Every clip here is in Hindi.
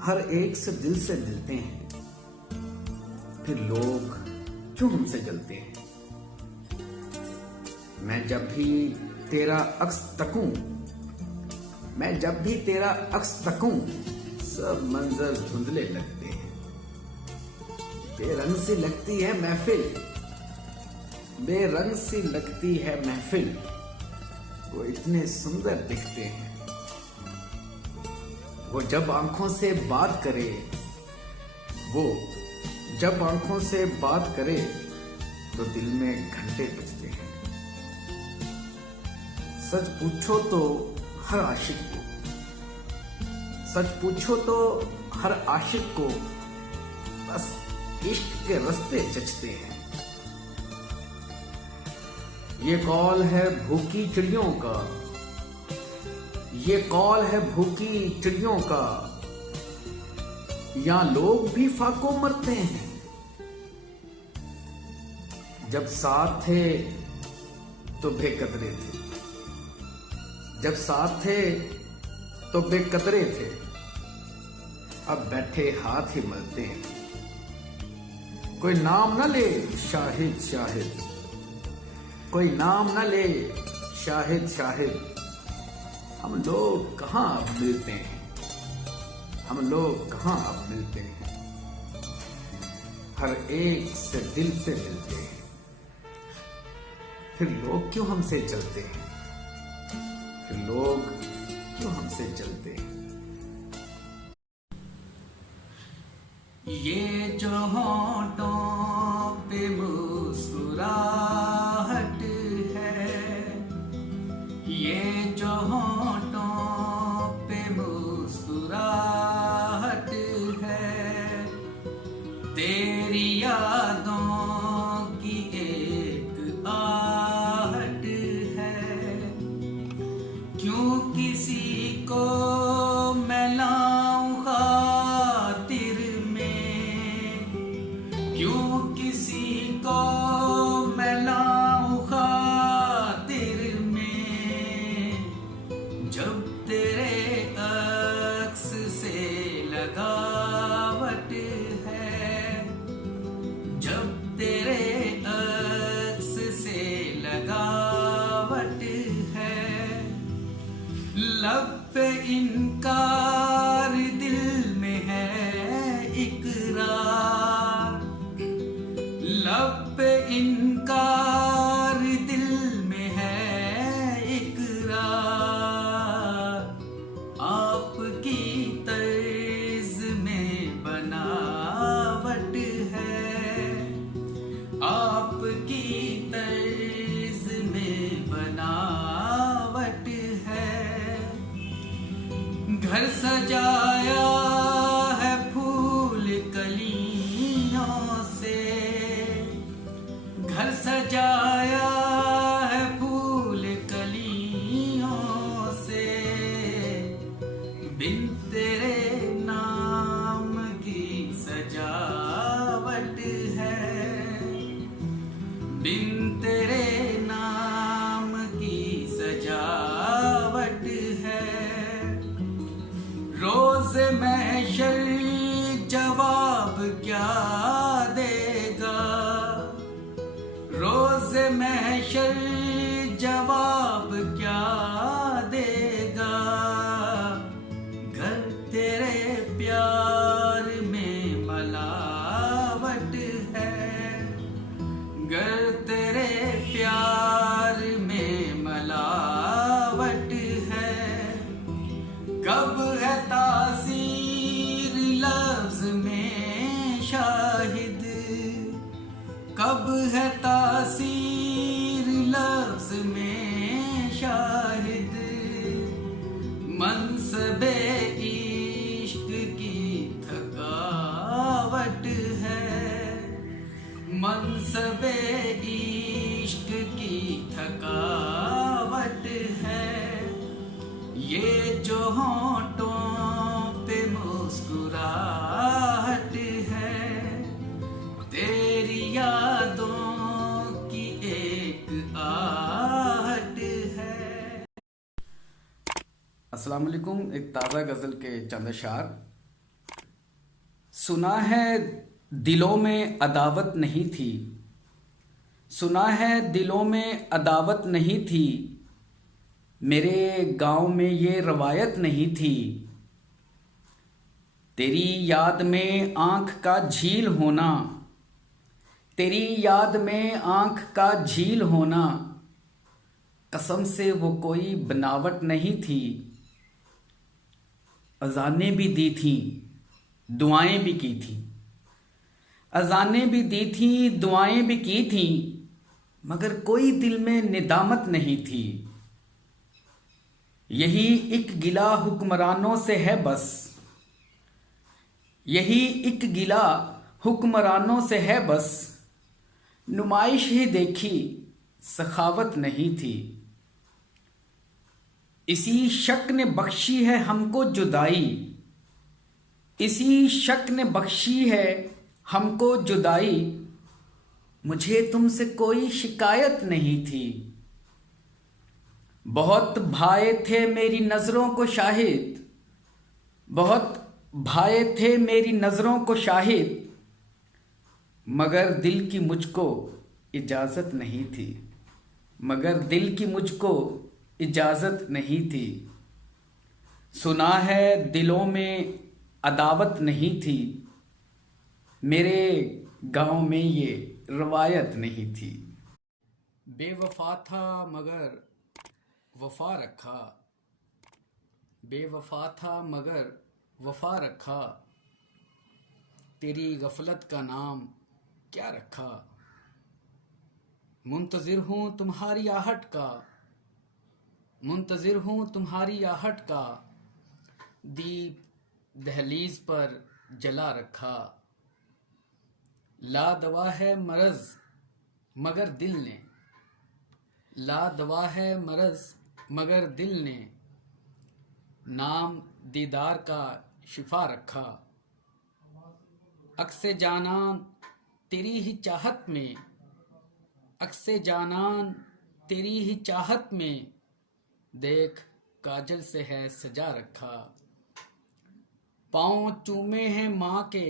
हर एक से दिल से मिलते हैं, फिर लोग क्यों हमसे जलते हैं। मैं जब भी तेरा अक्स तकूं, मैं जब भी तेरा अक्स तकूं, सब मंजर धुंधले लगते हैं। बेरंग सी लगती है महफिल, बेरंग सी लगती है महफिल, वो इतने सुंदर दिखते हैं। वो जब आंखों से बात करे, वो जब आंखों से बात करे तो दिल में घंटे बजते हैं। सच पूछो तो हर आशिक को, सच पूछो तो हर आशिक को बस इश्क के रास्ते जचते हैं। ये कॉल है भूखी चिड़ियों का, ये कॉल है भूखी चिड़ियों का, यहां लोग भी फाको मरते हैं। जब साथ थे तो बेकदरे थे, जब साथ थे तो बेकदरे थे, अब बैठे हाथ ही मलते हैं। कोई नाम न ले शाहिद शाहिद, कोई नाम न ले शाहिद शाहिद, हम लोग कहां अब मिलते हैं, हम लोग कहां अब मिलते हैं। हर एक से दिल से मिलते हैं, फिर लोग क्यों हमसे जलते हैं, फिर लोग क्यों हमसे जलते हैं। ये जो होंठों पे मुस्कुराहट है, ये जो होंठों पे मुस्कुराहट है, तेरी यादों की एक आहट है। क्यों किसी को मैं लाऊं खातिर में, क्यों किसी को मैं लाऊं खातिर में, जब तेरे अक्स से लगावट है, जब तेरे अक्स से लगावट है। लब पे इनकार दिल में है इकरार, लब पे इनकार दिल में है इकरार। आपकी तर्ज में बनावट है, आपकी तर्ज में बनावट है। घर सजाया है फूल कलियों से, घर सजाया है फूल कलियों से, बिन तेरे नाम की सजावट है, बिन तेरे नाम की सजावट है। रोज महशर जवाब क्या देगा, रोज महशर जवाब क्या देगा। घर तेरे प्यार में मलावट है, घर तेरे प्यार में मलावट है। कब है तासीर लफ्ज में शाहिद, कब है तासीर लफ्ज में शाहिद। मनसबे इश्क की थकावट है, मनसबे इश्क की थकावट है। ये जो होंठों पे मुस्कुराहट है, तेरी यादों की एक आहट है। अस्सलाम वालेकुम। एक ताज़ा गज़ल के चंद अशार। सुना है दिलों में अदावत नहीं थी, सुना है दिलों में अदावत नहीं थी, मेरे गांव में ये रवायत नहीं थी। तेरी याद में आंख का झील होना, तेरी याद में आंख का झील होना, कसम से वो कोई बनावट नहीं थी। अजानें भी दी थी, दुआएं भी की थी, अजानें भी दी थी, दुआएं भी की थी, मगर कोई दिल में निदामत नहीं थी। यही एक गिला हुक्मरानों से है बस, यही एक गिला हुक्मरानों से है बस, नुमाइश ही देखी सखावत नहीं थी। इसी शक ने बख्शी है हमको जुदाई, इसी शक ने बख्शी है हमको जुदाई, मुझे तुमसे कोई शिकायत नहीं थी। बहुत भाए थे मेरी नजरों को शाहिद, बहुत भाए थे मेरी नजरों को शाहिद, मगर दिल की मुझको इजाजत नहीं थी, मगर दिल की मुझको इजाजत नहीं थी। सुना है दिलों में अदावत नहीं थी, मेरे गांव में ये रवायत नहीं थी। बेवफा था मगर वफा रखा, बेवफा था मगर वफा रखा, तेरी गफलत का नाम क्या रखा। मुंतजिर हूँ तुम्हारी आहट का, मुंतजिर हूँ तुम्हारी आहट का, दीप दहलीज पर जला रखा। ला दवा है मरज मगर दिल ने, ला दवा है मरज मगर दिल ने, नाम दीदार का शिफा रखा। अक्से जानान तेरी ही चाहत में, अक्से जानान तेरी ही चाहत में, देख काजल से है सजा रखा। पाँव चूमे हैं माँ के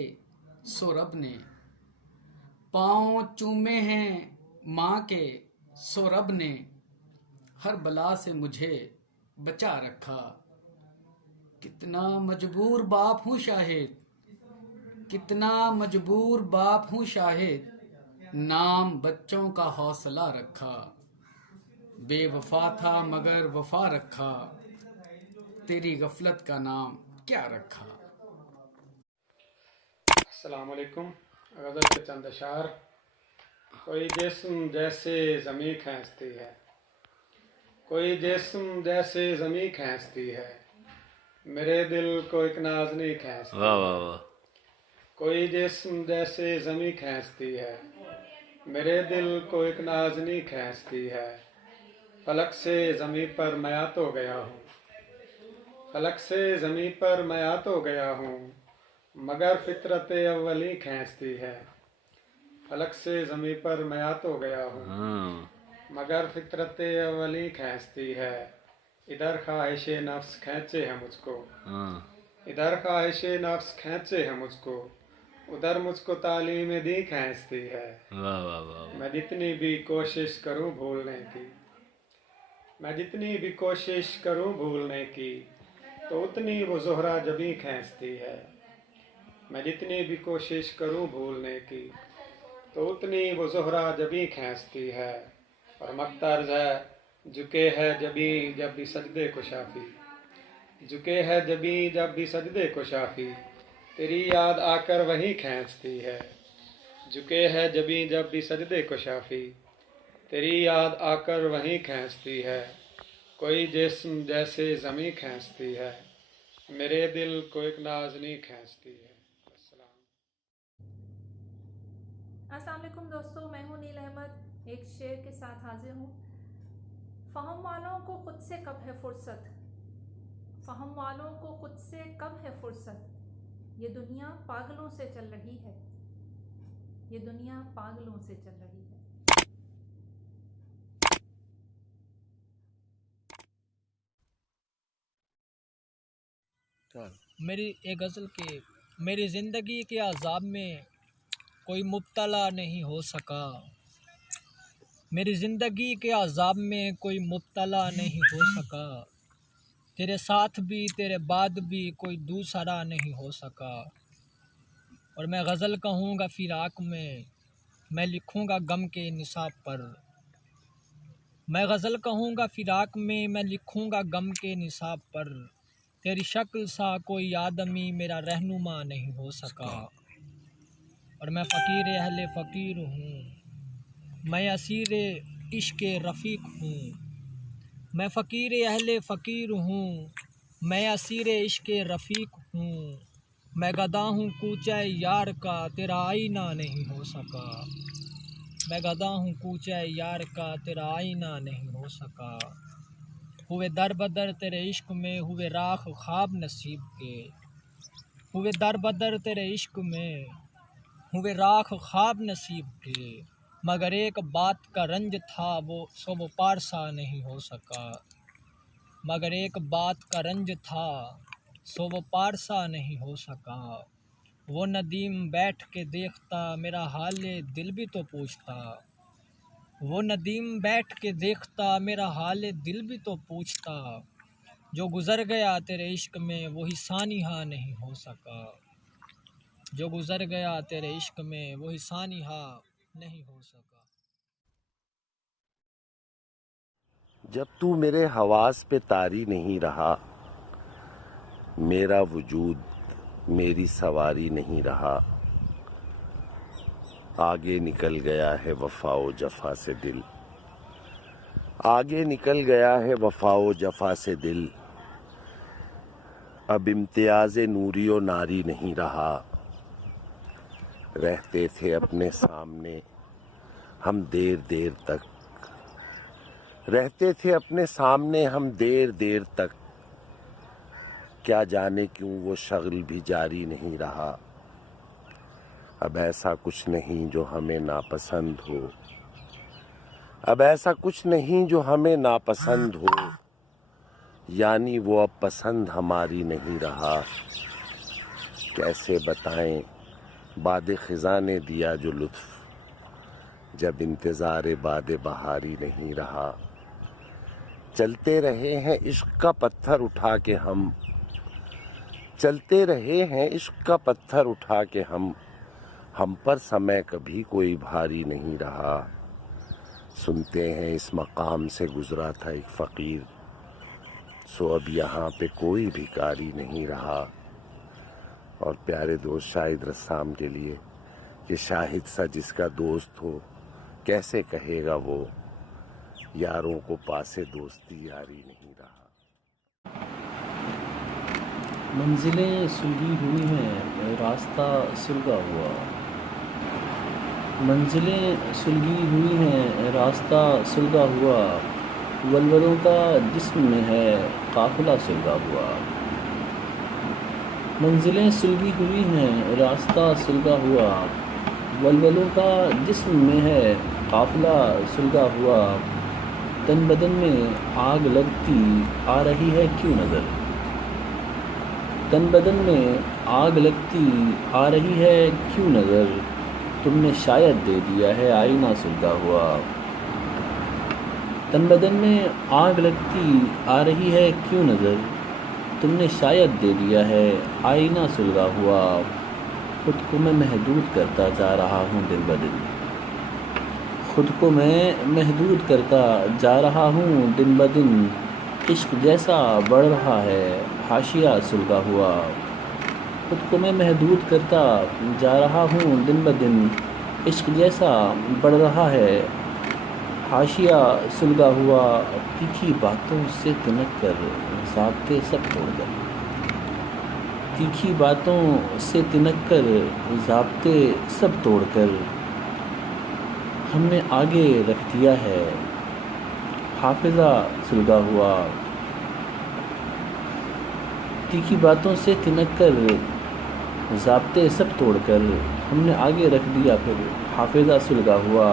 सो रब ने, पाँव चूमे हैं माँ के सो रब ने, हर बला से मुझे बचा रखा। कितना मजबूर बाप हूँ शाहिद, कितना मजबूर बाप हूँ शाहिद, नाम बच्चों का हौसला रखा। बेवफा था मगर वफा रखा, तेरी गफलत का नाम क्या रखा। अस्सलाम वालेकुम। गज़ल के चंद अशार। कोई जिस्म जैसे ज़मीं खींचती है, कोई जिस्म जैसे ज़मीं खींचती है, मेरे दिल को एक नाज़नी खींचती है। वाह वाह वाह। कोई जिस्म जैसे ज़मीं खींचती है, मेरे दिल को एक नाज़नी खींचती है। फलक से ज़मीं पर मैं आ तो गया हूँ, फलक से ज़मीं पर मैं आ तो गया हूँ, मगर फितरत अव्वली खींचती है। फलक से ज़मीं पर मैं आ तो गया हूँ, मगर फितरत अव्वली खींचती है। इधर ख्वाहिश नफ्स खींचे है मुझको, इधर ख्वाहिश नफ्स खींचे है मुझको, उधर मुझको तालीम दी खींचती है। वाह वाह वाह। मैं जितनी भी कोशिश करूं भूलने की, मैं जितनी भी कोशिश करूं भूलने की, तो उतनी वो ज़ोहरा जबी खींचती है। मैं जितनी भी कोशिश करूं भूलने की, तो उतनी वो ज़ोहरा जबी खींचती है। और मक्तर्ज है झुके है जबी जब भी सजदे को शाफी, झुके है जबी जब भी सजदे को शाफी, तेरी याद आकर वही खींचती है। झुके है जबी जब भी सजदे को शाफी, तेरी याद आकर वही खींचती है। कोई जिस्म जैसे ज़मीं खींचती है, मेरे दिल को एक नाज़नी खींचती है। अस्सलाम वालेकुम दोस्तों, मैं हूँ नील अहमद एक शेर के साथ हाजिर हूँ। फ़हम वालों को खुद से कब है फुर्सत, फ़हम वालों को खुद से कब है फुर्सत, ये दुनिया पागलों से चल रही है, ये दुनिया पागलों से चल रही है। मेरी एक गज़ल के मेरी ज़िंदगी के अज़ाब में कोई मुब्तला नहीं हो सका। मेरी ज़िंदगी के अज़ाब में कोई मुब्तला नहीं हो सका। तेरे साथ भी तेरे बाद भी कोई दूसरा नहीं हो सका। और मैं गज़ल कहूँगा फ़िराक में, मैं लिखूँगा गम के निसाब पर। मैं गज़ल कहूँगा फ़िराक में, मैं लिखूँगा गम के निसाब पर। तेरी शक्ल सा कोई आदमी मेरा रहनुमा नहीं हो सका। और मैं फ़कीर अहले फ़कीर हूँ, मैं असीर इश्क़ रफ़ीक हूँ। मैं फ़कीर अहले फ़कीर हूँ, मैं असीर इश्क़ रफ़ीक हूँ। मैं गदा हूँ कूचे यार का, तेरा आईना नहीं हो सका। मैं गदा हूँ कूचे यार का, तेरा आईना नहीं हो सका। हुए दर बदर तेरे इश्क में, हुए राख ख्वाब नसीब के। हुए दर बदर तेरे इश्क में, हुए राख ख्वाब नसीब के। मगर एक बात का रंज था वो पारसा नहीं हो सका। मगर एक बात का रंज था सो वो पारसा नहीं हो सका। वो नदीम बैठ के देखता, मेरा हाले दिल भी तो पूछता। वो नदीम बैठ के देखता, मेरा हाले दिल भी तो पूछता। जो गुज़र गया तेरे इश्क में वही सानिहा नहीं हो सका। जो गुज़र गया तेरे इश्क में वही सानिहा नहीं हो सका। जब तू मेरे हवास पे तारी नहीं रहा, मेरा वजूद मेरी सवारी नहीं रहा। आगे निकल गया है वफ़ाओ जफ़ा से दिल। आगे निकल गया है वफ़ाओ जफ़ा से दिल। अब इम्तियाज़े नूरियो नारी नहीं रहा। रहते थे अपने सामने हम देर देर तक। रहते थे अपने सामने हम देर देर तक। क्या जाने क्यों वो शगल भी जारी नहीं रहा। अब ऐसा कुछ नहीं जो हमें नापसंद हो। अब ऐसा कुछ नहीं जो हमें नापसंद हो। यानी वो अब पसंद हमारी नहीं रहा। कैसे बताएं बादे ख़िज़ां ने दिया जो लुत्फ़, जब इंतज़ार बादे बहारी नहीं रहा। चलते रहे हैं इश्क का पत्थर उठा के हम। चलते रहे हैं इश्क का पत्थर उठा के हम पर समय कभी कोई भारी नहीं रहा। सुनते हैं इस मकाम से गुज़रा था एक फ़कीर, सो अब यहाँ पे कोई भिखारी नहीं रहा। और प्यारे दोस्त शाहिद रस्साम के लिए कि शाहिद सा जिसका दोस्त हो, कैसे कहेगा वो यारों को पासे दोस्ती यारी नहीं रहा। मंजिलें सुलगी हुई हैं, रास्ता सुलगा हुआ। मंजिलें सुलगी हुई हैं, रास्ता सुलगा हुआ। वल्वलों का जिस्म में है, काफ़िला सुलगा हुआ। मंजिलें सुलगी हुई हैं, रास्ता सुलगा हुआ। वल्वलों का जिस्म में है, काफ़िला सुलगा हुआ। तन बदन में आग लगती आ रही है क्यों नज़र। तन बदन में आग लगती आ रही है क्यों नज़र। तुमने शायद दे दिया है आईना सुलगा हुआ। तन बदन में आग लगती आ रही है क्यों नज़र। तुमने शायद दे दिया है आईना सुलगा हुआ। खुद को मैं महदूद करता जा रहा हूँ दिन ब दिन। खुद को मैं महदूद करता जा रहा हूँ दिन ब दिन। इश्क जैसा बढ़ रहा है, हाशिया सुलगा हुआ। खुद को मैं महदूद करता जा रहा हूँ दिन ब दिन। इश्क जैसा बढ़ रहा है, हाशिया सुलगा हुआ। तीखी बातों से तिनक कर ज़ाब्ते सब तोड़कर। तीखी बातों से तिनक कर ज़ाब्ते सब तोड़कर हमने आगे रख दिया है, हाफिज़ा सुलगा हुआ। तीखी बातों से तिनक कर ज़ाब्ते सब तोड़कर हमने आगे रख दिया फिर हाफिज़ा सुलगा हुआ।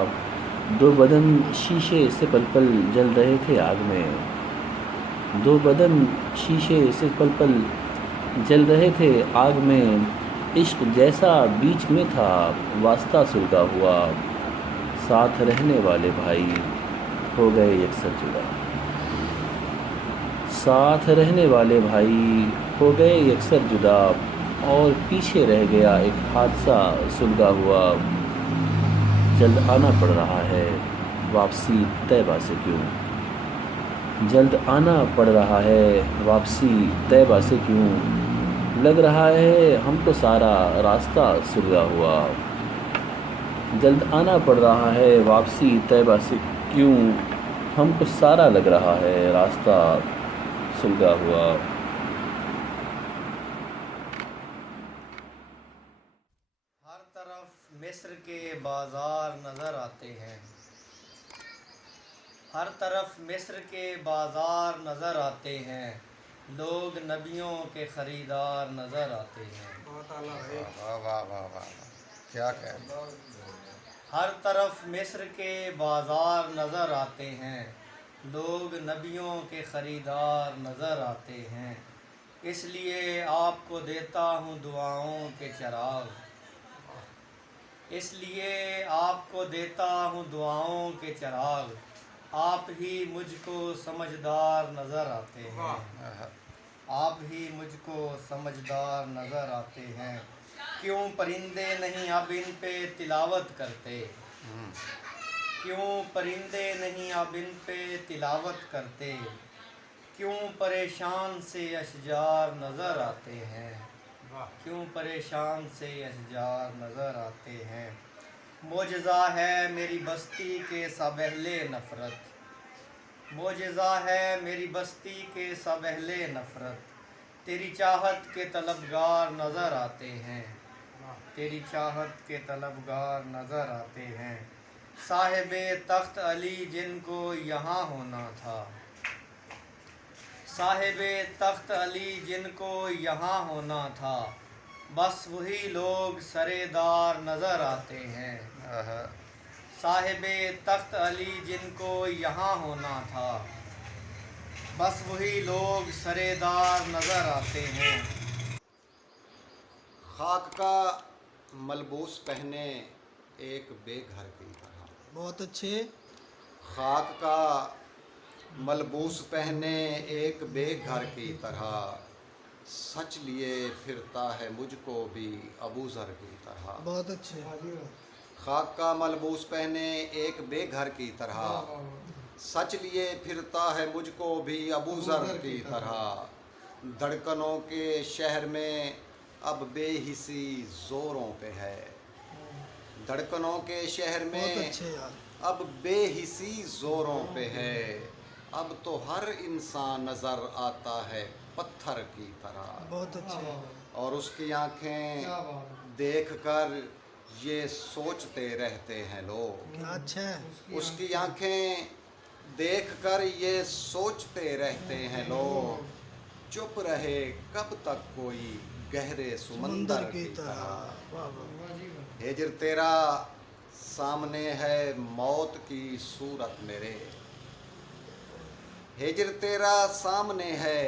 दो बदन शीशे से पल पल जल रहे थे आग में। दो बदन शीशे से पल पल जल रहे थे आग में। इश्क जैसा बीच में था वास्ता सुलगा हुआ, साथ रहने वाले भाई हो गए यकसर जुदा। साथ रहने वाले भाई हो गए यकसर जुदा, और पीछे रह गया एक हादसा सुलगा हुआ। जल्द आना पड़ रहा है वापसी तैबा से क्यों, जल्द आना पड़ रहा है वापसी तैबा से क्यों, लग रहा है हमको सारा रास्ता सुलगा हुआ। जल्द आना पड़ रहा है वापसी तैबा से क्यों, हमको सारा लग रहा है रास्ता सुलगा हुआ। हर तरफ मिस्र के बाजार नज़र आते हैं, हर तरफ मिस्र के बाजार नज़र आते हैं, लोग नबियों के ख़रीदार नज़र आते हैं। वाह वाह वाह वाह, क्या कहना। हर तरफ मिस्र के बाजार नज़र आते हैं, लोग नबियों के ख़रीदार नज़र आते हैं। इसलिए आपको देता हूँ दुआओं के चिराग, इसलिए आपको देता हूँ दुआओं के चिराग, आप ही मुझको समझदार नज़र आते हैं, आप ही मुझको समझदार नज़र आते हैं। क्यों परिंदे नहीं अब इन पे तिलावत करते, क्यों परिंदे नहीं अब इन पे तिलावत करते, क्यों परेशान से अशजार नज़र आते हैं, क्यों परेशान से अशजार नज़र आते हैं। मोजज़ा है मेरी बस्ती के सब अहले नफ़रत, मोजज़ा है मेरी बस्ती के सब अहले नफ़रत, तेरी चाहत के तलबगार नज़र आते हैं, तेरी चाहत के तलबगार नज़र आते हैं। साहिबे तख्त अली जिनको यहाँ होना था, साहिबे तख्त अली जिनको यहाँ होना था, बस वही लोग सरेदार नज़र आते हैं। साहिबे तख्त अली जिनको यहाँ होना था, बस वही लोग सरेदार नज़र आते हैं। खाक का मलबूस पहने एक बेघर की तरह, बहुत अच्छे। खाक का मलबूस पहने एक बेघर की तरह, सच लिए फिरता है मुझको भी अबू ज़र की तरह। बहुत अच्छे। खाक का मलबूस पहने एक बेघर की तरह, सच लिए फिरता है मुझको भी अबू ज़र की तरह। धड़कनों के शहर में अब बेहिसी ज़ोरों पे है, धड़कनों के शहर में अब बेहिसी ज़ोरों पे है। अब तो हर इंसान नज़र आता है पत्थर की तरह। बहुत अच्छे। और उसकी आंखें देखकर ये सोचते रहते हैं लोग। क्या अच्छा है। उसकी आंखें देखकर ये सोचते रहते हैं लोग, चुप रहे कब तक कोई गहरे समंदर की तरह। हिजर तेरा सामने है मौत की सूरत मेरे, हिजर तेरा सामने है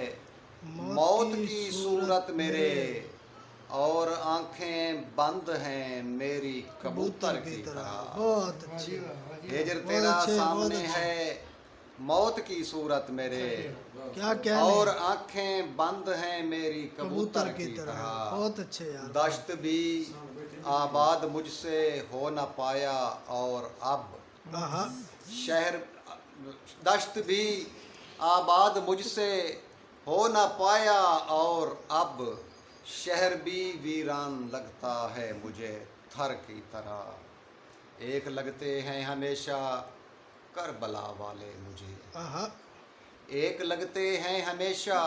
मौत की सूरत मेरे, और आंखें बंद हैं मेरी कबूतर की तरह। बहुत अच्छी। हिजर तेरा सामने है मौत की सूरत मेरे, क्या क्या और आंखें बंद हैं मेरी कबूतर की तरह। बहुत अच्छे यार। दश्त भी आबाद मुझसे हो न पाया, और अब शहर दश्त भी आबाद मुझसे हो न पाया, और अब शहर भी वीरान लगता है मुझे थर की तरह। एक लगते हैं हमेशा करबला वाले मुझे, एक लगते हैं हमेशा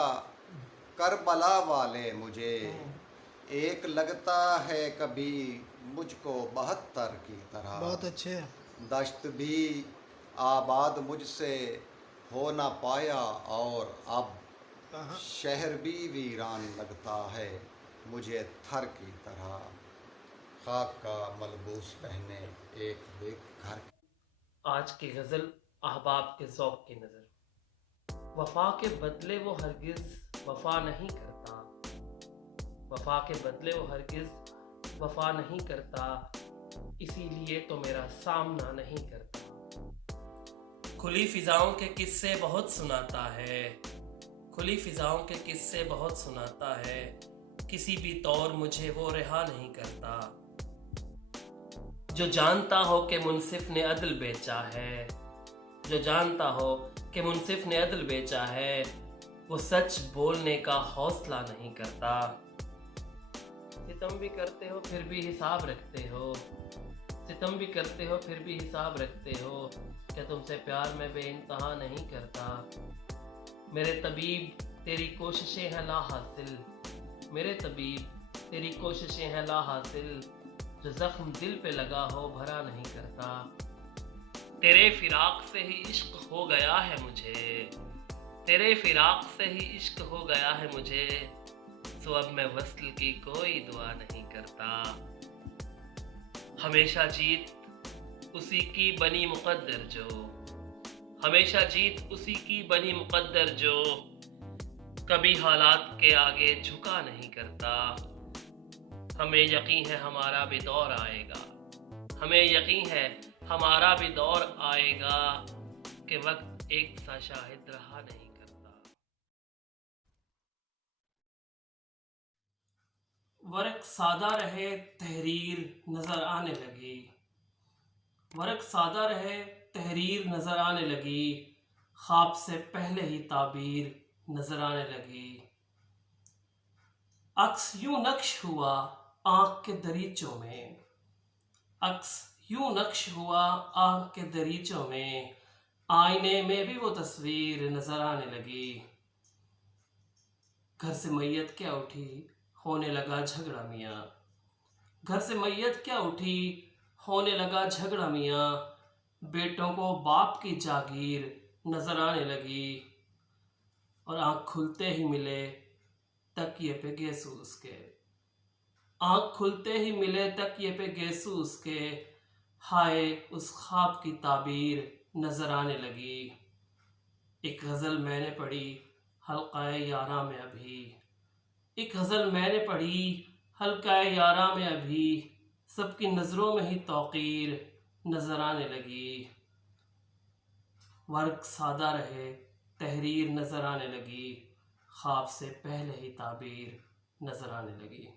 करबला वाले मुझे, एक लगता है कभी मुझको 72 की तरह। बहुत अच्छे। दश्त भी आबाद मुझसे हो न पाया, और अब शहर भी वीरान लगता है मुझे थर की तरह। खाक का मलबूस पहने एक बेघर। आज की गज़ल अहबाब के ज़ौक़ की नज़र। वफ़ा के बदले वो हरगिज़ वफ़ा नहीं करता, वफा के बदले वो हरगिज वफा नहीं करता, इसीलिए तो मेरा सामना नहीं करता। खुली फिजाओं के किस्से बहुत सुनाता है, खुली फिजाओं के किस्से बहुत सुनाता है, किसी भी तौर मुझे वो रिहा नहीं करता। जो जानता हो कि मुनसिफ ने अदल बेचा है, जो जानता हो कि मुनसिफ ने अदल बेचा है, वो सच बोलने का हौसला नहीं करता। सितम भी करते हो फिर भी हिसाब रखते हो, सितम भी करते हो फिर भी हिसाब रखते हो, क्या तुमसे प्यार में बेइंतहा नहीं करता। मेरे तबीब तेरी कोशिशें हैं ला हासिल, मेरे तबीब तेरी कोशिशें हैं ला हासिल, जो जख्म दिल पे लगा हो भरा नहीं करता। तेरे फिराक से ही इश्क हो गया है मुझे, तेरे फिराक से ही इश्क हो गया है मुझे, सो अब मैं वस्ल की कोई दुआ नहीं करता। हमेशा जीत उसी की बनी मुकद्दर जो, हमेशा जीत उसी की बनी मुकद्दर जो, कभी हालात के आगे झुका नहीं करता। हमें यकीन है हमारा भी दौर आएगा, हमें यकीन है हमारा भी दौर आएगा, कि वक्त एक सा शाहिद रहा नहीं करता। वर्क सादा रहे तहरीर नजर आने लगी, वर्क सादा रहे तहरीर नजर आने लगी, ख्वाब से पहले ही ताबीर नजर आने लगी। अक्स यूं नक्श हुआ आंख के दरीचों में, अक्स यूं नक्श हुआ आंख के दरीचों में, आईने में भी वो तस्वीर नजर आने लगी। घर से मैयत क्या उठी होने लगा झगड़ा मियाँ, घर से मैयत क्या उठी होने लगा झगड़ा मियाँ, बेटों को बाप की जागीर नजर आने लगी। और आँख खुलते ही मिले तकिए पे गेसू उसके, आँख खुलते ही मिले तकिए पे गेसू उसके, हाय उस ख्वाब की ताबीर नजर आने लगी। एक गज़ल मैंने पढ़ी हल्क़ाए यारा में अभी, एक गज़ल मैंने पढ़ी हल्क़ाए यारा में अभी, सबकी नज़रों में ही तौक़ीर नजर आने लगी। वर्क सादा रहे तहरीर नजर आने लगी, ख्वाब से पहले ही ताबीर नजर आने लगी।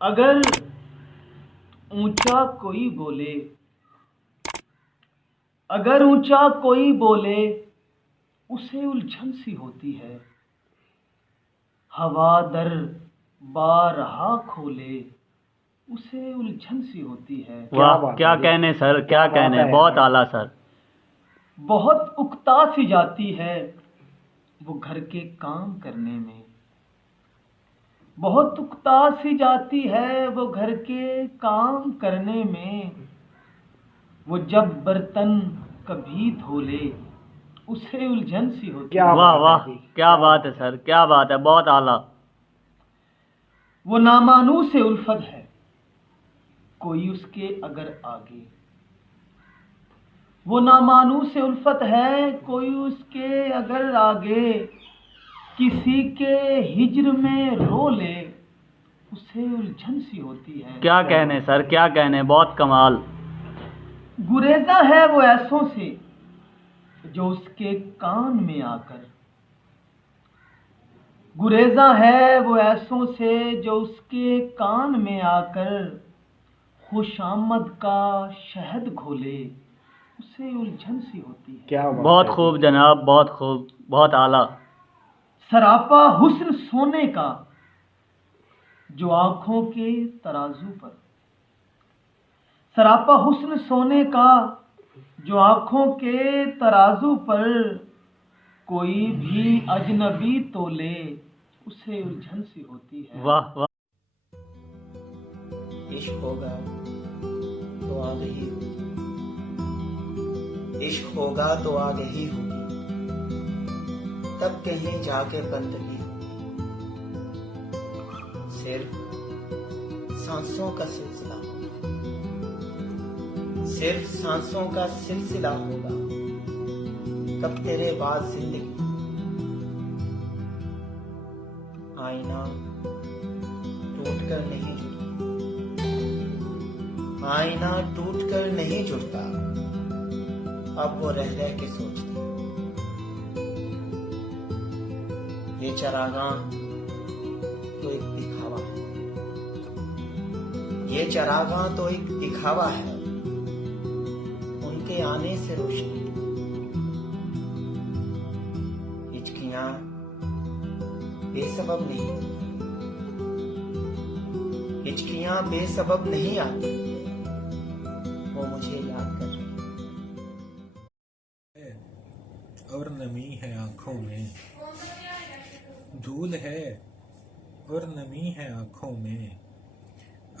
अगर ऊंचा कोई बोले, अगर ऊंचा कोई बोले, उसे उलझन सी होती है। हवा दर बारहा खोले, उसे उलझन सी होती है। वाह क्या कहने सर, क्या कहने, बहुत आला सर। बहुत उकता सी जाती है वो घर के काम करने में, बहुत उकता सी जाती है वो घर के काम करने में। वो जब बर्तन कभी धो ले, उसे उलझन सी होती है। वाह वाह क्या बात है सर, क्या बात है, बहुत आला। वो नामानू से उल्फत है कोई उसके अगर आगे, वो नामानू से उल्फत है कोई उसके अगर आगे, किसी के हिज्र में रो ले, उसे उलझन सी होती है। क्या कहने सर, क्या कहने, बहुत कमाल। गुरेजा है वो ऐसों से जो उसके कान में आकर, गुरेजा है वो ऐसों से जो उसके कान में आकर, खुशामद का शहद घोले, उसे उलझन सी होती है। क्या बहुत खूब जनाब, बहुत खूब, बहुत आला। सरापा हुस्न सोने का जो आंखों के तराजू पर, सरापा हुस्न सोने का जो आंखों के तराजू पर, कोई भी अजनबी तोले, उसे उलझन सी होती है। वाह वाह। इश्क होगा तो आगे ही होगी, इश्क होगा तो आगे ही होगी, तब कहीं जाके बंदगी होगी। सिर्फ सांसों का सिलसिला होगा, सिर्फ सांसों का सिलसिला होगा, तब तेरे बाद जिंदगी। आईना टूट कर नहीं जुड़ता, आईना टूट कर नहीं जुड़ता, अब वो रह रह के सोचती। ये चरागां तो एक दिखावा है, ये चरागां तो एक दिखावा है, उनके आने से रोशनी। हिचकियां बेसबब नहीं, हिचकियां बेसबब नहीं आती, वो मुझे याद कर रही। और नमी है आंखों में, धूल है और नमी है आंखों में,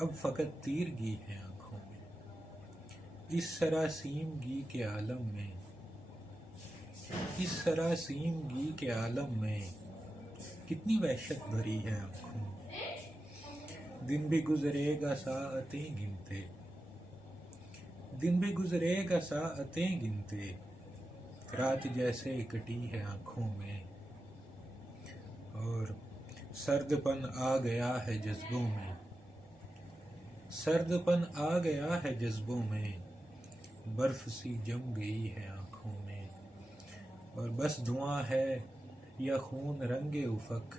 अब फकत तीरगी है आंखों में। इस सरासीमगी के आलम में, इस सरासीमगी के आलम में कितनी वहशत भरी है आंखों में। दिन भी गुजरेगा साअतें गिनते, दिन भी गुजरेगा साअतें गिनते, रात जैसे कटी है आंखों में। और सर्दपन आ गया है जज्बों में, सर्दपन आ गया है जज्बों में, बर्फ सी जम गई है आंखों में। और बस धुआं है या खून रंगे उफक,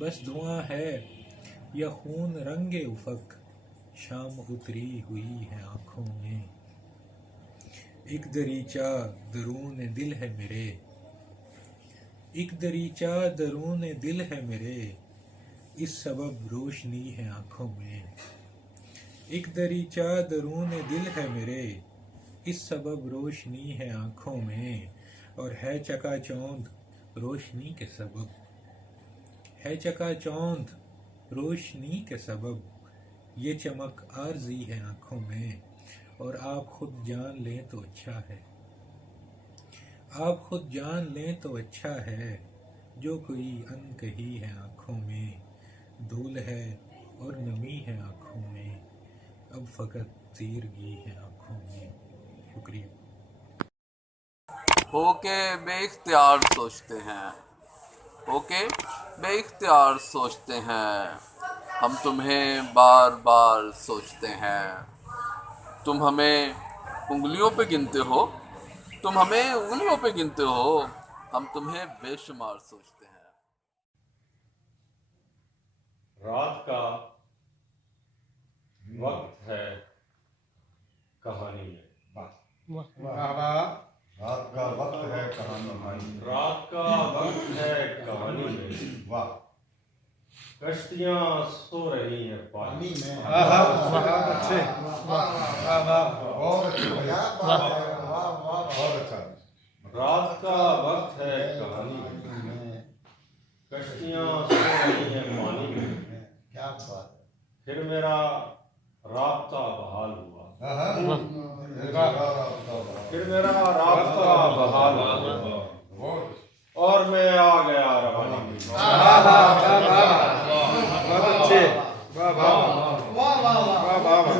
बस धुआं है या खून रंगे उफक, शाम उतरी हुई है आंखों में। एक दरीचा दरून दिल है मेरे, एक दरीचा दरून दिल है मेरे, इस सबब रोशनी है आंखों में। एक दरीचा दरून दिल है मेरे, इस सबब रोशनी है आंखों में। और है चकाचौंध रोशनी के सबब, है चकाचौंध रोशनी के सबब, ये चमक आरजी है आंखों में। और आप खुद जान लें तो अच्छा है, आप खुद जान लें तो अच्छा है, जो कोई अनकही है आंखों में। धूल है और नमी है आंखों में, अब फकत तीरगी है आंखों में। शुक्रिया। होके बेइख्तियार सोचते हैं, होके बेइख्तियार सोचते हैं, हम तुम्हें बार बार सोचते हैं। तुम हमें उंगलियों पे गिनते हो, तुम हमें उंगलियों पे गिनते हो, हम तुम्हें बेशुमार सोचते हैं। रात का वक्त है कहानी में, रात का वक्त है कहानी में, रात का वक्त है कहानी में, वाह। कश्तियां सो रही हैं पानी में। अच्छे, और अच्छा। रात का वक्त है कहानी में, कश्तियां सो रही हैं पानी में, क्या बात है। फिर मेरा राब्ता बहाल हुआ, फिर मेरा राब्ता बहाल हुआ, और मैं आ गया रवानी में।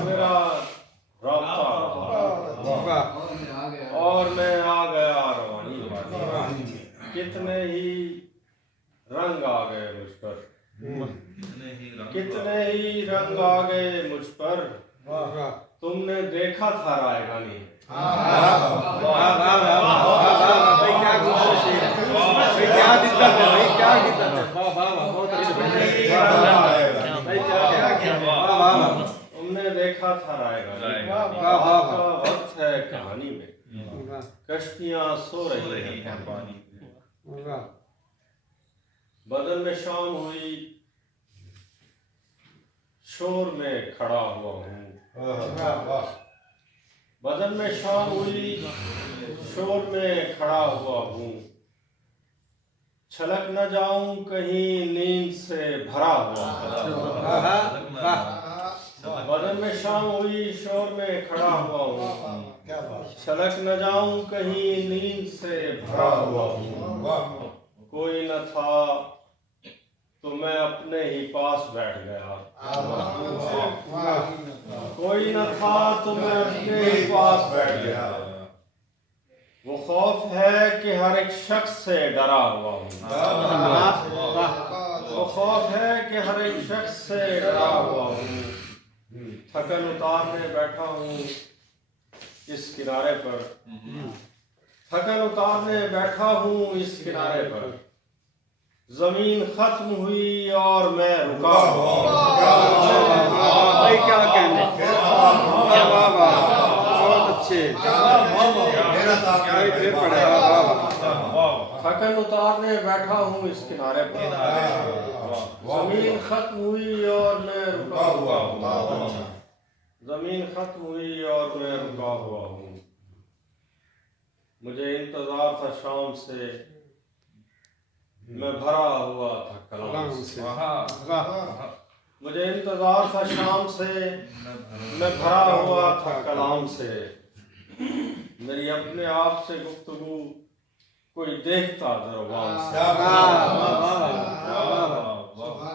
मेरा राब्ता और मैं आ गया रवानी में। कितने ही रंग आ गए मुझ पर, कितने ही रंग आ गए मुझ पर, तुमने देखा था रायगानी। तुमने देखा था रायगानी। वक्त है कहानी में, कश्तियां सो रही हैं पानी में। बदन में शाम हुई, शोर में खड़ा हुआ हूँ। बदन में शाम हुई, शोर में खड़ा हुआ हूँ। छलक न जाऊं कहीं नींद से भरा हुआ। बदन में शाम हुई, शोर में खड़ा हुआ हूँ। छलक न जाऊं कहीं नींद से भरा हुआ हूँ। कोई न था तो मैं अपने ही पास बैठ गया। कोई न था तो मैं अपने ही पास बैठ गया। वो खौफ है कि हर एक शख्स से डरा हुआ हूँ। वो खौफ है कि हर एक शख्स से डरा हुआ हूँ, थकन उतारने बैठा हूँ इस किनारे पर, थकन उतारने बैठा हूँ इस किनारे पर, जमीन खत्म हुई और मैं रुका हुआ। भाई क्या कहने, बहुत अच्छे, थकन उतारने बैठा हूँ इस किनारे पर, जमीन खत्म हुई और मैं रुका हुआ हूँ, जमीन खत्म हुई और मैं रुका हुआ हूँ। मुझे इंतजार था शाम से, मैं भरा हुआ था कलाम से। मुझे इंतजार था शाम से, मैं भरा हुआ था कलाम से। मेरी अपने आप से गुफ्तगू कोई देखता दरवान से,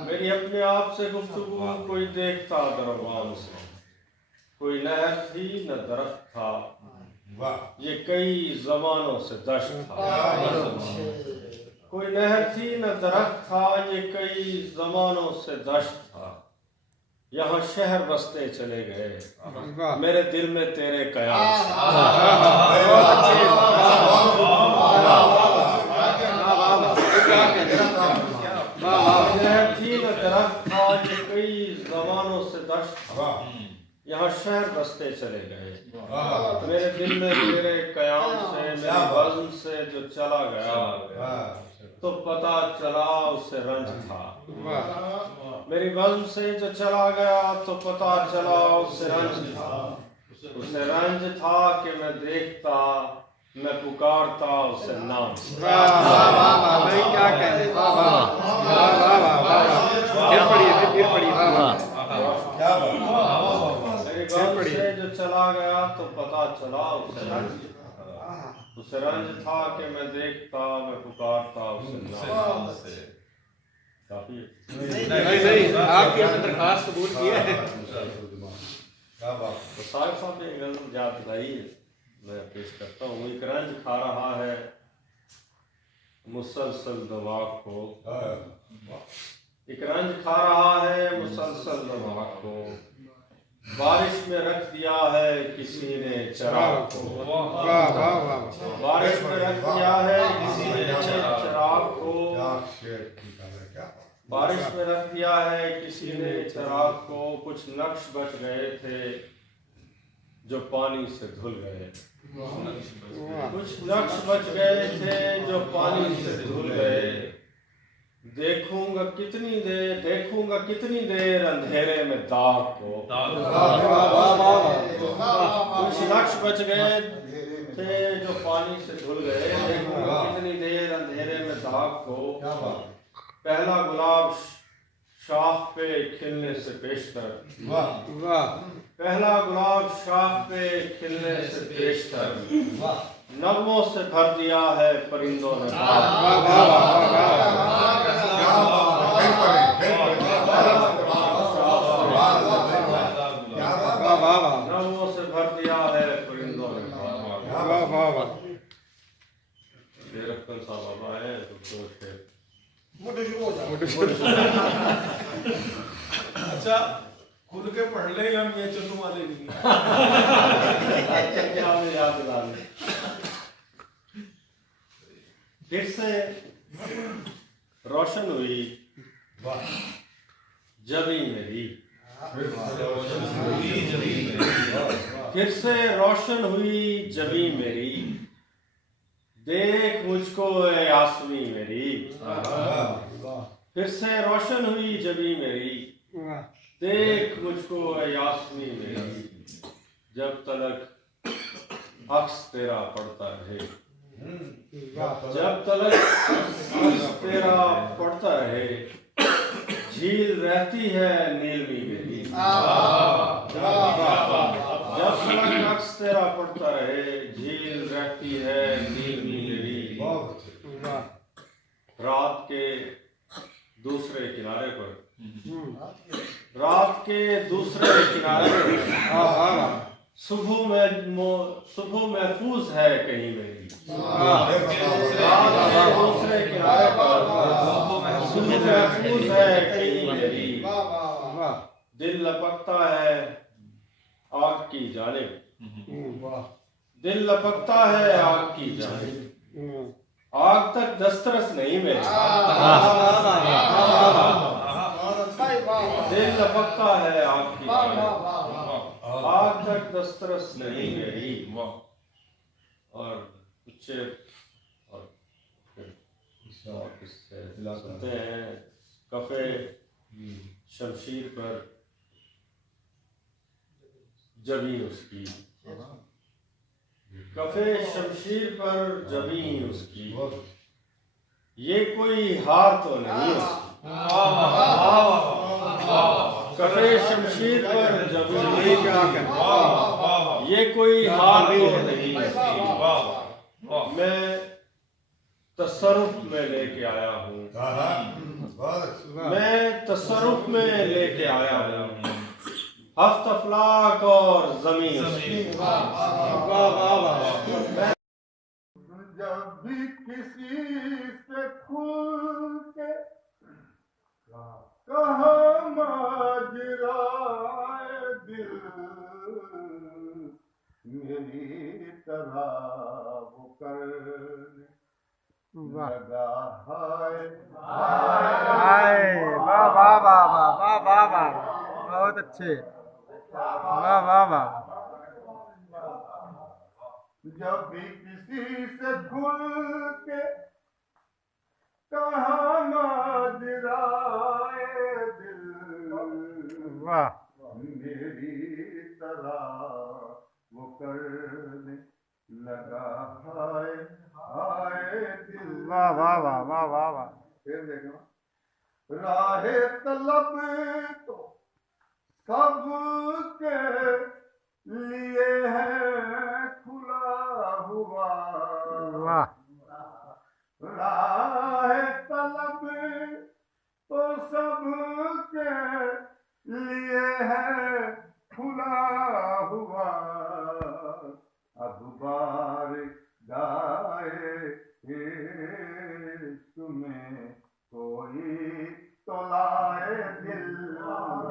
मेरी अपने आप से गुफ्तगू कोई देखता दरवान से। कोई नहर थी न दरख्त था, ये कई जमानों से दश्त था। कोई नहर थी न दरख्त था, ये कई जमानों से दश्त था। यहाँ शहर बसते चले गए, मेरे दिल में तेरे कयास। नहर थी न दरख्त था, ये कई जमानों से दश्त था। यहाँ शहर बसते चले गए, मेरे दिल में तेरे कयाम से, मेरी बज़्म से जो चला गया तो पता चला उसे रंज था। मेरी बज़्म से जो चला गया तो पता चला उसे रंज था। उसे रंज था कि मैं देखता, मैं पुकारता उसे नाम से। भाई क्या कहने, मेरी से जो चला गया तो पता चला उसे रंज था कि मैं देखता, मैं पुकारता उसे नाम से। काफी नहीं, आपकी दरखास्त कबूल की है। तो साहब ने गज़ल याद दिलाई, मैं पेश करता हूँ। एक रंज खा रहा है मुसलसल दिमाग को, एक रंज खा रहा है मुसलसल दिमाग को, बारिश में रख दिया है किसी ने चिराग को। बारिश में रख दिया है किसी ने चिराग को, बारिश में रख दिया है किसी ने चिराग को। कुछ नक्श बच गए थे जो पानी से धुल गए, कुछ नक्श बच गए थे जो पानी से धुल गए। देखूंगा कितनी देर अंधेरे में दाग को। कुछ नक्श बच गए थे जो पानी से धुल गए, देखूंगा कितनी देर अंधेरे में दाग को। पहला गुलाब शाख पे खिलने से पेशतर, पहला गुलाब शाख पे खिलने से पेशतर, नगमों से भर दिया है परिंदों ने। नगमों से भर दिया है परिंदों ने। रखन साहब आए अच्छा, खुद के पढ़ ले हम ये चलू वाले नहीं। याद दिला दे। फिर से रोशन हुई जबी मेरी, फिर से रोशन हुई जबी मेरी। देख मुझको ए आसमी मेरी, फिर से रोशन हुई जबी मेरी। देख मुझको ए आसमी मेरी। जब तलक अक्स तेरा पड़ता रहे, जब तलक अक्स तेरा पड़ता रहे, झील रहती है नीलमी मेरी। जब तलक अक्स तेरा पड़ता रहे, झील रहती है नीलमी मेरी। रात के दूसरे किनारे पर, रात के दूसरे किनारे पर सुबह महफूज है कहीं मेरी। दूसरे किनारे पर महफूज है कहीं मेरी। दिल लपकता है आग की जानिब, दिल लपकता है आग की जानिब, आग तक दस्तरस नहीं मेरी। दिल लपकता है आग की जानिब, आग तक दस्तरस नहीं मेरी। और कुछ और किससे सुनते हैं। कफे शमशीर पर जबीन उसकी, कफे शमशीर पर जबीन उसकी, ये कोई हार तो नहीं उसकी। कफे शमशीर पर जबीन, ये कोई हार तो नहीं उसकी। मैं तसरुफ में लेके आया हूँ, मैं तसरुफ में लेके आया हूँ हफ्त अफलाक और जमीन। जब भी किसी से खुल के कहा माजराए दिल, मेरी तरह वो करने लगा। हाय वाह वाह वाह वाह वाह वाह वाह, बहुत अच्छे, वाह वाह वाह। जब भी किसी से खुल के कहा माजराए दिल, वाह, मेरी तरह वो करने लगा। हाय हाय दिल, वाह वाह वाह वाह वाह वाह। फिर देखो, राहे तलब तो सबके लिए है खुला हुआ। वाह, राहे तलब तो सबके लिए है खुला हुआ। अब बार गाए तुम्हें कोई तो लाए दिल।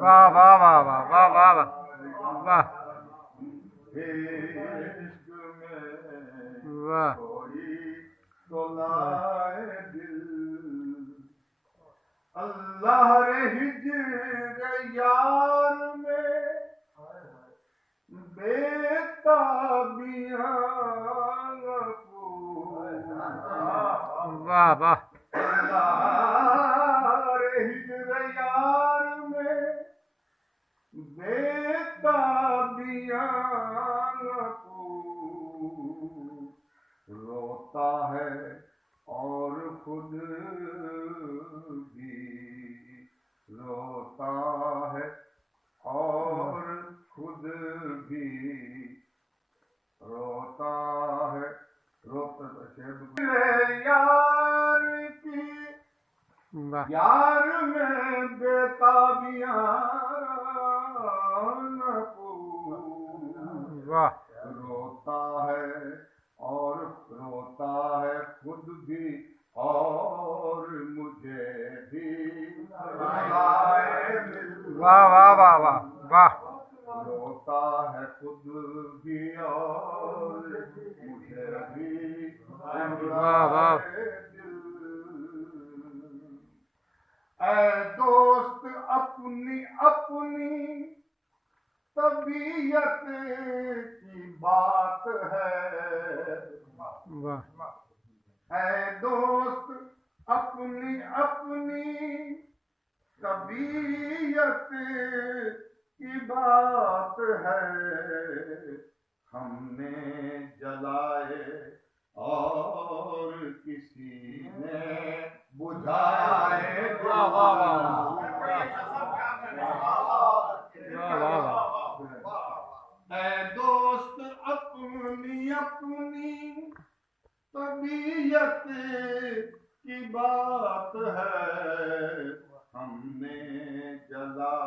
वाह वाह वाह वाह वाह वाह वाह वाह, इश्क में वाह, कोई तो लाए दिल। अल्लाह रे हिजर यार में बेताबियां वाह वाह, अल्लाह रे हिजर यार में बेताबियां रोता है और खुद भी रोता है और खुद भी रोता है। यार की यार में बेताबियां वाह, रोता है और रोता है खुद भी और मुझे भी। वाह वाह वाह वाह वाह, रोता है खुद भी और मुझे भी। वाह वाह, ऐ दोस्त अपनी अपनी तबीयत की बात है। वाह, ऐ दोस्त अपनी अपनी तबीयत की बात है। हमने जलाए और किसी ने बुझाए। वाह वाह वाह, ऐ दोस्त अपनी अपनी तबीयत की बात है। हमने जला